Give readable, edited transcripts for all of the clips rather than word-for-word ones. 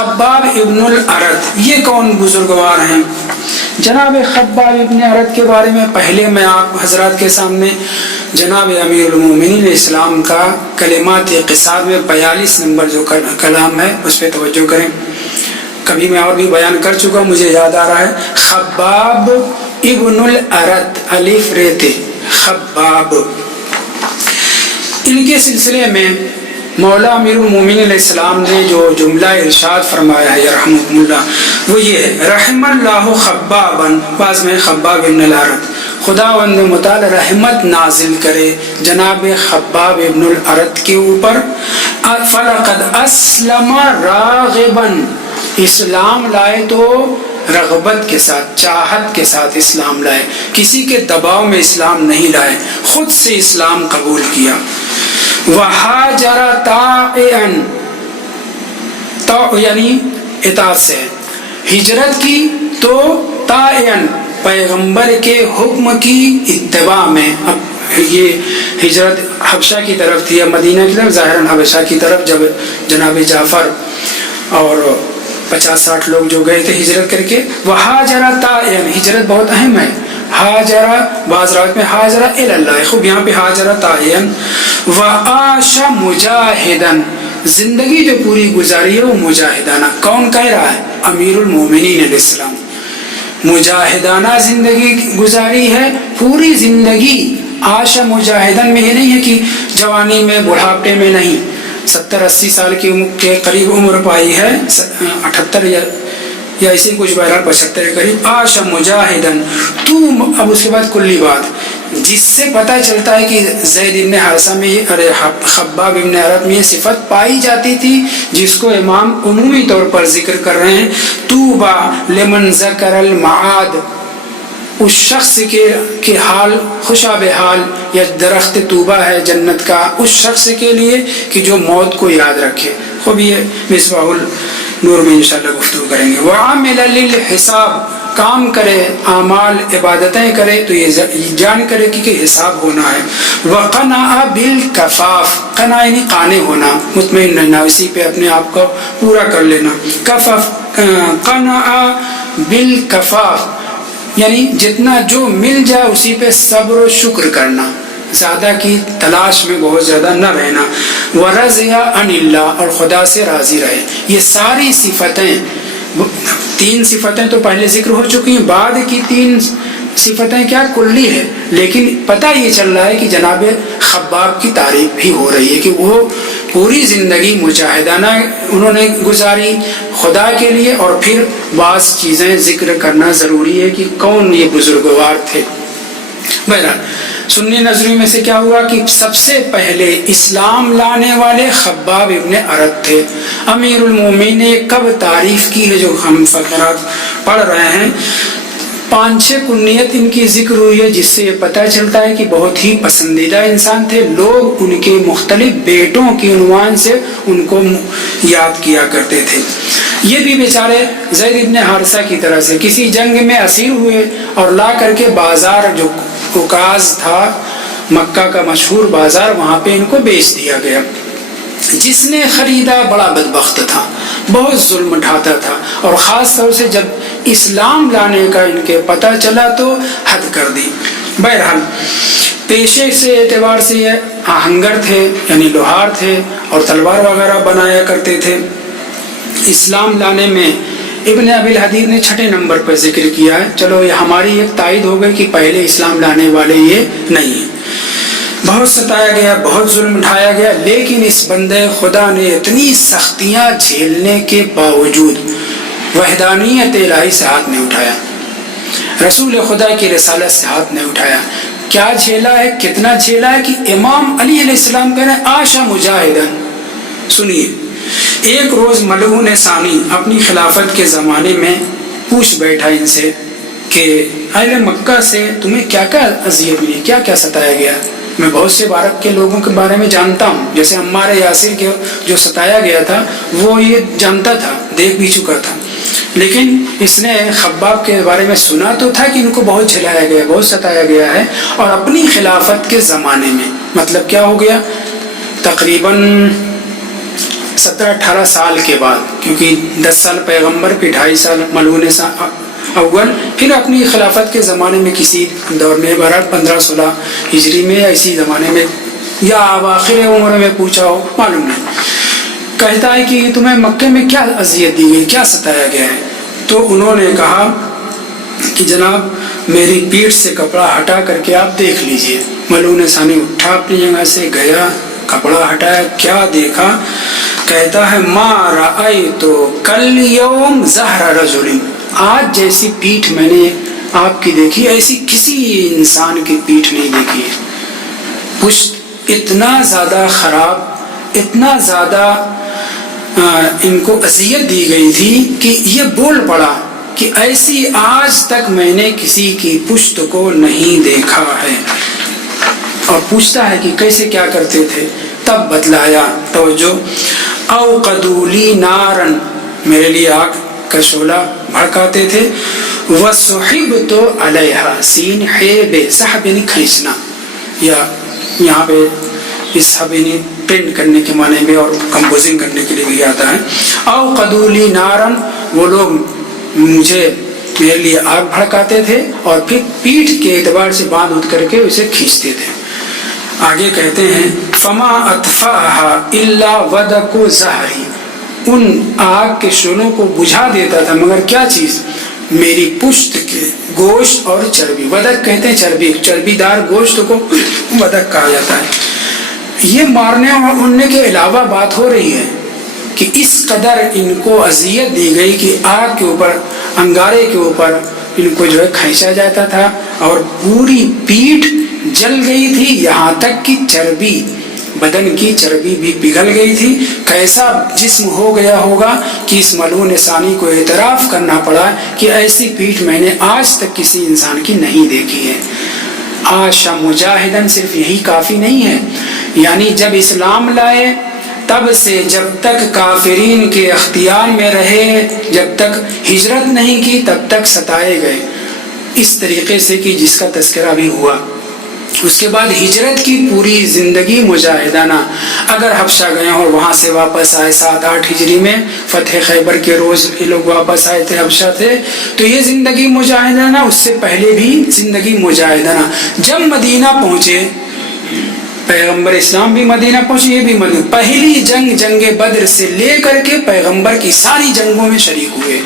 خباب ابن الارت یہ کون بزرگوار ہیں؟ جناب خباب ابن ارت کے بارے میں پہلے میں آپ حضرات کے سامنے جناب امیر المومنین اسلام کا کلمات قصاد میں 42 نمبر جو کلام ہے اس پہ توجہ کریں. کبھی میں اور بھی بیان کر چکا، مجھے یاد آ رہا ہے. خباب ابن الارت الف ریتے خباب، ان کے سلسلے میں مولا امیر المومنین علیہ السلام نے جو جملہ ارشاد فرمایا ہے رحمۃ اللہ وہ یہ ہے، رحم اللہ خبابا، بعض میں خباب ابن الارت، خداوند متعال رحمت نازل کرے جناب خباب ابن الارت کے اوپر. فلقد اسلم راغبا، اسلام لائے تو رغبت کے ساتھ، چاہت کے ساتھ اسلام لائے، کسی کے دباؤ میں اسلام نہیں لائے، خود سے اسلام قبول کیا. وَحَاجَرَ طَاعِعًا، طاع یعنی اطاعت سے، ہجرت کی تو طاعِعًا پیغمبر کے حکم کی اتباع میں. اب یہ ہجرت حبشہ کی طرف تھی، مدینہ کی طرف، ظاہراً حبشہ کی طرف جب جناب جعفر اور 50-60 لوگ جو گئے تھے ہجرت کر کے. وَحَاجَرَ طَاعِعًا، ہجرت بہت اہم ہے. ہاجرہ بعض روایت میں ہاجرہ الی اللہ، خوب یہاں پہ ہاجرہ طاعِعًا. وعاش مجاہداً، زندگی جو پوری گزاری ہے وہ مجاہدانہ. کون کہہ رہا ہے؟ امیر المومنین علیہ السلام. مجاہدانہ زندگی گزاری ہے، پوری زندگی. عاش مجاہداً میں یہ نہیں ہے کہ جوانی میں بڑھاپے میں نہیں، 70-80 سال کے قریب عمر پائی ہے، 78 یا ایسے کچھ، بہرحال 75 کے قریب. عاش مجاہداً تو، اب اس کے بعد کلی بات جس سے پتہ چلتا ہے کہ زید ابن حارثہ میں خباب ابن ارت میں یہ صفت پائی جاتی تھی جس کو امام عمومی طور پر ذکر کر رہے ہیں. طوبی لمن ذکر المعاد، اس شخص کے حال خوشاب حال، یا درخت طوبہ ہے جنت کا اس شخص کے لیے کہ جو موت کو یاد رکھے. خوب یہ مصباح النور میں انشاءاللہ گفتگو کریں گے. وعمل للحساب، کام کرے، اعمال عبادتیں کرے تو یہ جان کرے کہ حساب ہونا ہے. وقنع بالکفاف، قناع یعنی قانع ہونا، مطمئن رہنا، اسی پہ اپنے آپ کو پورا کر لینا. کفف، قنع بالکفاف یعنی جتنا جو مل جائے اسی پہ صبر و شکر کرنا، زیادہ کی تلاش میں بہت زیادہ نہ رہنا. ورضی عن اللہ، اور خدا سے راضی رہے. یہ ساری صفتیں، 3 صفتیں تو پہلے ذکر ہو چکی ہیں، بعد کی 3 صفتیں کیا کلی ہے، لیکن پتہ یہ چل رہا ہے کہ جناب خباب کی تعریف بھی ہو رہی ہے کہ وہ پوری زندگی مجاہدانہ انہوں نے گزاری خدا کے لیے. اور پھر بعض چیزیں ذکر کرنا ضروری ہے کہ کون یہ بزرگوار تھے. بہرحال سنی نظری میں سے کیا ہوا کہ سب سے پہلے اسلام لانے والے خباب ابن ارت تھے. امیر المومنین نے کب تعریف کی ہے جو ہم فقرات پڑھ رہے ہیں، 5-6 کنیت ان کی ذکر ہوئی ہے، جس سے یہ پتہ چلتا ہے کہ بہت ہی پسندیدہ انسان تھے. لوگ ان کے مختلف بیٹوں کی عنوان سے ان کو یاد کیا کرتے تھے. یہ بھی بیچارے زید ابن حارثہ کی طرح سے کسی جنگ میں اسیر ہوئے اور لا کر کے بازار جو عکاظ تھا مکہ کا مشہور بازار، وہاں پہ ان کو بیچ دیا گیا. جس نے خریدا بڑا بدبخت تھا، بہت ظلم اٹھاتا تھا، اور خاص طور سے جب اسلام لانے کا ان کے پتہ چلا تو حد کر دی. بہرحال پیشے سے اعتبار سے یہ آہنگر تھے، یعنی لوہار تھے، اور تلوار وغیرہ بنایا کرتے تھے. اسلام لانے میں ابن ابی الحدید نے 6 نمبر پر ذکر کیا ہے. چلو یہ ہماری ایک تائید ہو گئی کہ پہلے اسلام لانے والے یہ نہیں ہیں. بہت ستایا گیا، بہت ظلم اٹھایا گیا، لیکن اس بندے خدا نے اتنی سختیاں جھیلنے کے باوجود وحدانیت الہی سے ہاتھ نہیں اٹھایا، رسول خدا کی رسالت سے ہاتھ نہیں اٹھایا. کیا جھیلا ہے، کتنا جھیلا ہے کہ امام علی علیہ السلام کہہ رہے ہیں عاشا مجاہدن. سنیے، ایک روز ملعون ثانی اپنی خلافت کے زمانے میں پوچھ بیٹھا ان سے کہ اہل مکہ سے تمہیں کیا کیا اذیت ملی، کیا کیا ستایا گیا. میں بہت سے بارک کے لوگوں کے بارے میں جانتا ہوں، جیسے عمار یاسر کے جو ستایا گیا تھا وہ یہ جانتا تھا، دیکھ بھی چکا تھا، لیکن اس نے خباب کے بارے میں سنا تو تھا کہ ان کو بہت جھلایا گیا، بہت ستایا گیا ہے. اور اپنی خلافت کے زمانے میں مطلب کیا ہو گیا، تقریباً 17-18 سال کے بعد، کیونکہ 10 سال پیغمبر پہ 2.5 سال ملعون اول، پھر اپنی خلافت کے زمانے میں کسی دور میں 1516 ہجری میں اسی زمانے میں یا آخر عمر میں پوچھا ہو، معلوم نہیں، کہتا ہے کہ تمہیں مکے میں کیا اذیت دی گئی، کیا ستایا گیا ہے؟ تو انہوں نے کہا کہ جناب میری پیٹھ سے کپڑا ہٹا کر کے آپ دیکھ لیجئے۔ ملعون ثانی اٹھا اپنی جگہ سے گیا، کپڑا ہٹایا، کیا دیکھا؟ کہتا ہے ما رأیت کل یوم ظہر رجل، آج جیسی پیٹھ میں نے آپ کی دیکھی ایسی کسی انسان کی پیٹھ نہیں دیکھی ہے۔ پشت اتنا زیادہ خراب، اتنا زیادہ ان کو اذیت دی گئی تھی کہ یہ بول پڑا کہ ایسی آج تک میں نے کسی کی پشت کو نہیں دیکھا ہے۔ اور پوچھتا ہے کہ کیسے کیا کرتے تھے؟ تب بتلایا، توجہ، اوقدوا لی نارن، میرے لیے آگ کا شعلہ بھڑکاتے تھے، وصحبت علیہا، سین حیب، سحب یعنی کھینچنا، یا یہاں پہ اس سحب یعنی پرنٹ کرنے کے معنی میں اور کمپوزنگ کرنے کے لیے بھی آتا ہے۔ اوقدوا لی نارن، وہ لوگ مجھے میرے لیے آگ بھڑکاتے تھے اور پھر پیٹھ کے اعتبار سے باندھ اٹھ کر کے اسے کھینچتے تھے۔ آگے کہتے ہیں فما اطفاها الا ودق ظہری، ان آگ کے شعلوں کو بجھا دیتا تھا مگر کیا چیز؟ میری پشت کے گوشت اور چربی۔ ودق کہتے ہیں چربی، چربی دار گوشت کو ودق کہا جاتا ہے۔ یہ مارنے اور اننے کے علاوہ بات ہو رہی ہے کہ اس قدر ان کو اذیت دی گئی کہ آگ کے اوپر، انگارے کے اوپر ان کو جو ہے کھینچا جاتا تھا اور پوری پیٹھ جل گئی تھی، یہاں تک کہ چربی، بدن کی چربی بھی پگھل گئی تھی۔ کیسا جسم ہو گیا ہوگا کہ اس ملعون ثانی کو اعتراف کرنا پڑا کہ ایسی پیٹھ میں نے آج تک کسی انسان کی نہیں دیکھی ہے۔ عاشا مجاہدن صرف یہی کافی نہیں ہے، یعنی جب اسلام لائے تب سے جب تک کافرین کے اختیار میں رہے، جب تک ہجرت نہیں کی تب تک ستائے گئے، اس طریقے سے کہ جس کا تذکرہ بھی ہوا۔ اس کے بعد ہجرت کی پوری زندگی مجاہدانہ، اگر حبشہ گئے اور وہاں سے واپس آئے 7-8 ہجری میں فتح خیبر کے روز یہ لوگ واپس آئے تھے، حبشہ تھے، تو یہ زندگی مجاہدانہ، اس سے پہلے بھی زندگی مجاہدانہ۔ جب مدینہ پہنچے، پیغمبر اسلام بھی مدینہ پہنچے، یہ بھی مدینہ، پہلی جنگ بدر سے لے کر کے پیغمبر کی ساری جنگوں میں شریک ہوئے۔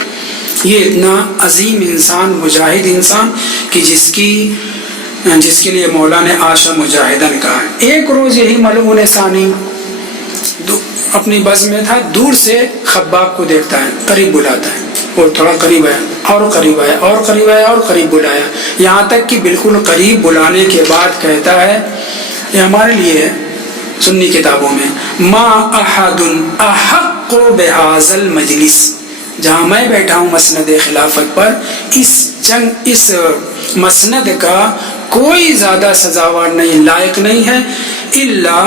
یہ اتنا عظیم انسان، مجاہد انسان کہ جس کے لیے مولا نے عاشا مجاہدن کہا ہے۔ ایک روز یہی ملعون ثانی اپنی بز میں تھا، دور سے خباب کو دیکھتا ہے، قریب بلاتا ہے، اور تھوڑا قریب آیا، اور قریب آیا، اور قریب آیا، اور قریب بلایا، یہاں تک کہ بالکل قریب بلانے کے بعد کہتا ہے، یہ ہمارے لیے ہے سنی کتابوں میں، ما احد احق بهذا المجلس، جہاں میں بیٹھا ہوں مسند خلافت پر، اس مسند کا کوئی زیادہ سزاوار نہیں، لائق نہیں ہے، الا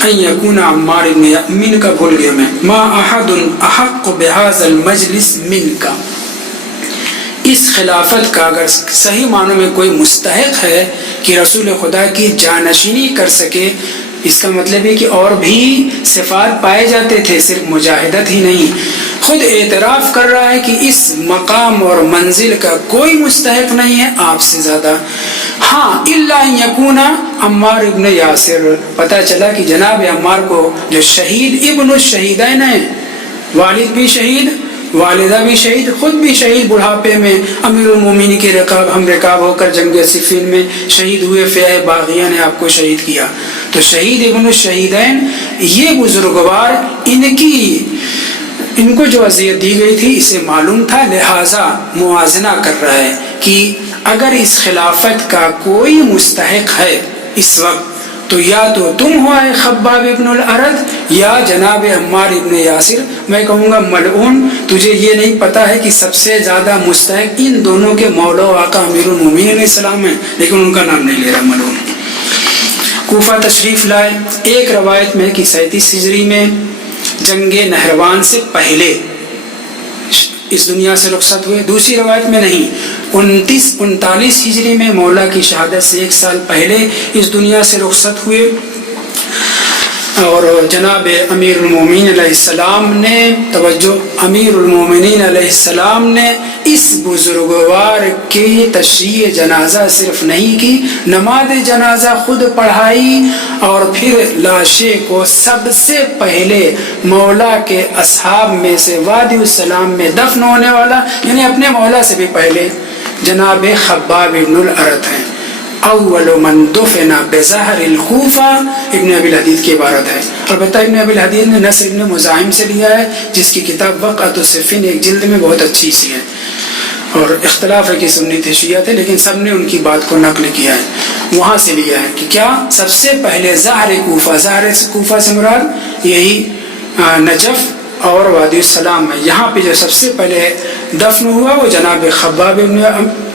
ان یکون عمار ابن من کا بھول گیا میں، ما احد احق بهذا المجلس منک، اس خلافت کا اگر صحیح معنوں میں کوئی مستحق ہے کہ رسول خدا کی جانشینی کر سکے، اس کا مطلب ہے کہ اور بھی صفات پائے جاتے تھے، صرف مجاہدت ہی نہیں۔ خود اعتراف کر رہا ہے کہ اس مقام اور منزل کا کوئی مستحق نہیں ہے آپ سے زیادہ۔ ہاں الا ان یکون عمار ابن یاسر، پتہ چلا کہ جناب عمار کو جو شہید ابن الشہیدین ہیں، والد بھی شہید، والدہ بھی شہید، خود بھی شہید، بڑھاپے میں امیر المومنین کے ہم رکاب ہو کر جنگ صفین میں شہید ہوئے، فیہ باغیہ نے آپ کو شہید کیا، تو شہید ابن الشہیدین یہ بزرگوار، ان کو جو اذیت دی گئی تھی اسے معلوم تھا، لہٰذا موازنہ کر رہا ہے کہ اگر اس خلافت کا کوئی مستحق ہے اس وقت تو یا تو تم ہوا ہے خباب ابن الارد یا جناب عمار ابن یاسر۔ میں کہوں گا ملعون، تجھے یہ نہیں پتا ہے کہ سب سے زیادہ مستحق ان دونوں کے مولا و آقا امیر المومنین علیہ السلام ہیں، لیکن ان کا نام نہیں لے رہا ملعون۔ کوفہ تشریف لائے، ایک روایت میں کہ 37 ہجری میں جنگ نہروان سے پہلے اس دنیا سے رخصت ہوئے، دوسری روایت میں نہیں، 39 ہجری میں مولا کی شہادت سے 1 سال پہلے اس دنیا سے رخصت ہوئے۔ اور جناب امیر المومنین علیہ السلام نے توجہ امیر المومنین علیہ السلام نے اس بزرگوار کی تشریح جنازہ صرف نہیں کی، نماز جنازہ خود پڑھائی اور پھر لاشیں کو سب سے پہلے مولا کے اصحاب میں سے وادی السلام میں دفن ہونے والا، یعنی اپنے مولا سے بھی پہلے جناب خباب ابن الارت ہیں۔ اول من دفن بظہر الکوفہ ابن ابی الحدید کی عبارت ہے۔ البتہ ابن ابی الحدید نے نصر ابن مزاحم سے لیا ہے، جس کی کتاب وقعۃ الصفین ایک جلد میں بہت اچھی سی ہے، اور اختلاف ہے کہ سنی تھے شیعہ تھے، لیکن سب نے ان کی بات کو نقل کیا ہے، وہاں سے لیا ہے کہ کیا سب سے پہلے ظہر کوفہ، ظہر کوفہ سے مراد یہی نجف اور وادی السلام ہے، یہاں پہ جو سب سے پہلے دفن ہوا وہ جناب خباب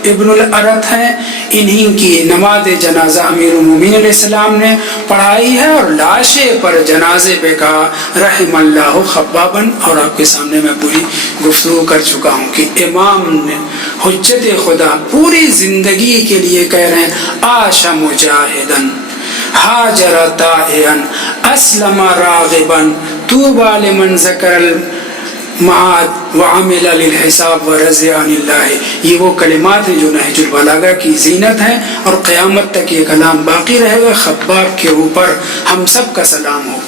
ابن الارت ہیں۔ انہی کی نماز جنازہ امیر المومنین علیہ السلام نے پڑھائی ہے اور لاشے پر جنازے پہ کہا رحم اللہ خبابن، اور آپ کے سامنے میں پوری گفتگو کر چکا ہوں کہ امام نے حجت خدا پوری زندگی کے لیے کہہ رہے ہیں عاش مجاہدن ہاجر تائعا اسلم راغبا طوبى لمن ذکر المعاد وعمل للحساب ورضی عن اللہ۔ یہ وہ کلمات ہیں جو نہج البلاغہ کی زینت ہیں، اور قیامت تک یہ کلام باقی رہے گا۔ خباب کے اوپر ہم سب کا سلام ہو،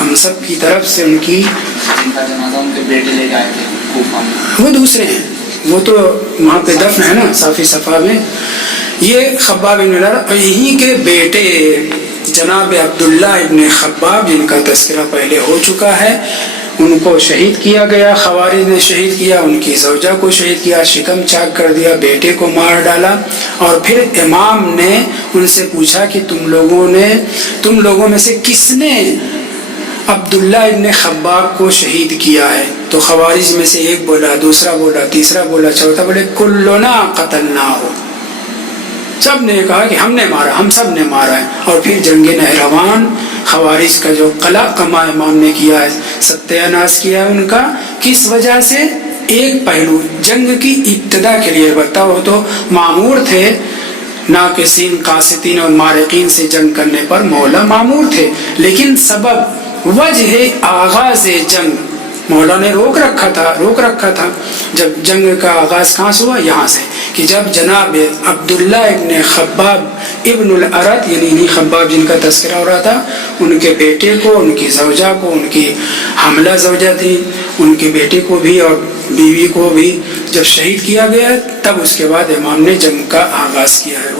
ہم سب کی طرف سے ان کی جنازہ ان کے بیٹے لے گئے تھے کوفہ میں، وہ دوسرے ہیں، وہ تو وہاں پہ دفن ہے نا صافی صفا میں۔ یہ خباب ابن الارت اور یہیں کے بیٹے جناب عبداللہ ابن خباب جن کا تذکرہ پہلے ہو چکا ہے، ان کو شہید کیا گیا، خوارج نے شہید کیا، ان کی زوجہ کو شہید کیا، شکم چاک کر دیا، بیٹے کو مار ڈالا، اور پھر امام نے ان سے پوچھا کہ تم لوگوں میں سے کس نے عبداللہ ابن خباب کو شہید کیا ہے؟ تو خوارج میں سے ایک بولا، دوسرا بولا، تیسرا بولا، چوتھا بولے کلنا قتلناہ، سب نے کہا کہ ہم نے مارا، ہم سب نے مارا ہے۔ اور پھر جنگ نہروان خوارج کا جو قلعہ کما امام نے کیا ہے، ستیہ ناش کیا ہے ان کا، کس وجہ سے؟ ایک پہلو جنگ کی ابتدا کے لیے بتاؤ تو معمور تھے، ناقصین قاسطین اور مارقین سے جنگ کرنے پر مولا معمور تھے، لیکن سبب وجہ آغاز جنگ مولا نے روک رکھا تھا۔ جب جنگ کا آغاز کہاں سے ہوا؟ یہاں سے، کہ جب جناب عبداللہ ابن خباب ابن الارت، یعنی انہی خباب جن کا تذکرہ ہو رہا تھا، ان کے بیٹے کو، ان کی زوجہ کو، ان کی حاملہ زوجہ تھی، ان کے بیٹے کو بھی اور بیوی کو بھی جب شہید کیا گیا، تب اس کے بعد امام نے جنگ کا آغاز کیا ہے۔